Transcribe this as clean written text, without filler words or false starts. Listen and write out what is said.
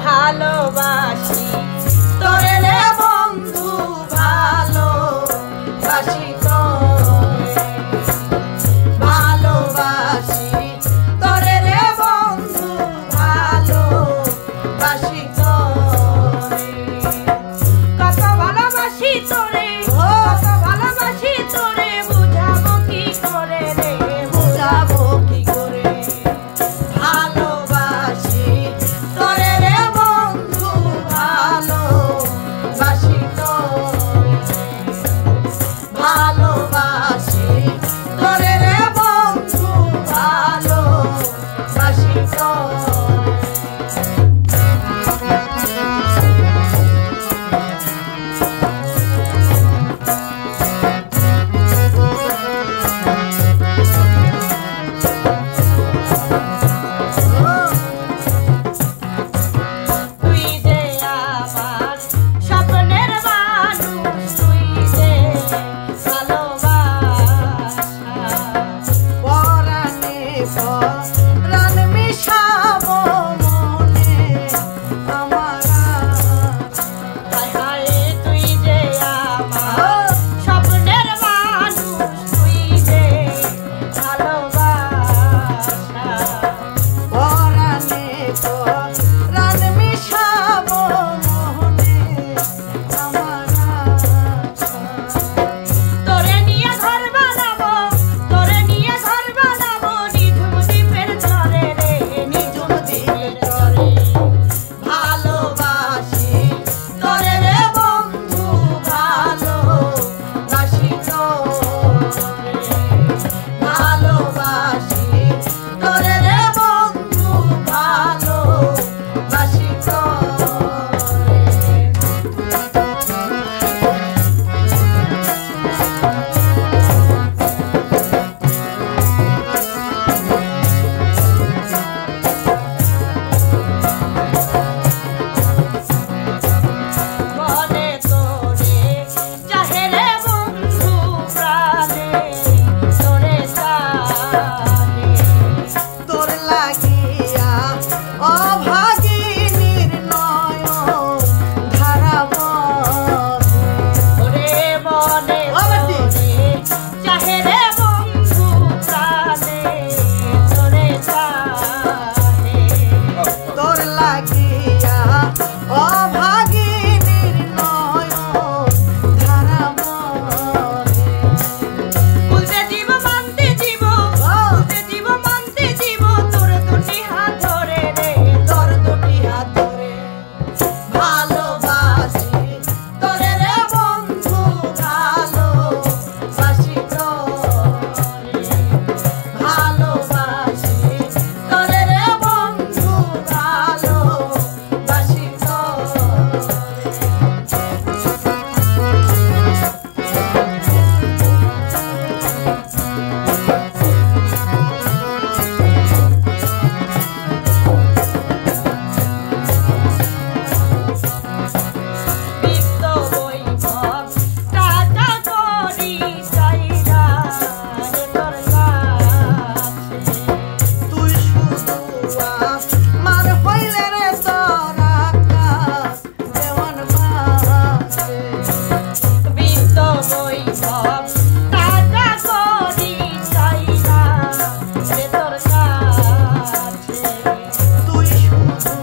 ভালোবাসি তোরে রে বন্ধু ভালোবাসি তোরে ভালোবাসি তোরে রে বন্ধু ভালোবাসি তোরে কত ভালোবাসি তোরে কত ভালোবাসি তোরে বুঝাবো কি করে রে বুঝাবো কি করে ভালোবাসি তোরে রে বন্ধু ভালোবাসি তোরে ভালোবাসি তোরে রে বন্ধু ভালোবাসি তোরে তুই যে আমার স্বপ্নের মানুষ তুই যে ভালোবাসা পরাণে পরাণ মিশাবো মনে আমার হায় হায় তুই যে আমার স্বপ্নের মানুষ তুই যে ভালোবাসা পরাণে পরাণ মিশাবো মনে আমার তোরে নিয়ে ঘর বানাবো তোরে নিয়ে ঘর বানাবো নিঝুম দ্বীপের চরে রে নিঝুম দ্বীপের চরে ভালোবাসি তোরে রে বন্ধু ভালোবাসি তোরে ভালোবাসি তোরে রে বন্ধু ভালোবাসি তোরে মনে তোরে চাহে রে বন্ধু প্রাণে তোরে চাহে তোর লাগিয়া অভাগিনীর নয়ন ধারাবো ওরে মনে তোরে চাহে রে বন্ধু প্রাণে তোরে চাহে তোর লাগিয়া অভাগিনীর নয়ন ধারাবো বলতে জীব মানতে জীব বলতে জীব মানতে জীব তোর দুটি হাত ধরে রে তোর দুটি হাত ধরে ভালোবাসি তোরে রে বন্ধু ভালোবাসি তোরে ভালোবাসি তোরে রে বন্ধু ভালোবাসি বিত্ত বৈভব টাকা করি চাইনা রে তোর কাছে তুই শুধু আমার হইলে রে তোর আকাশ দেওয়ান মাঝে বিত্ত বৈভব টাকা করি চাইনা রে তোর কাছে তুই শুধু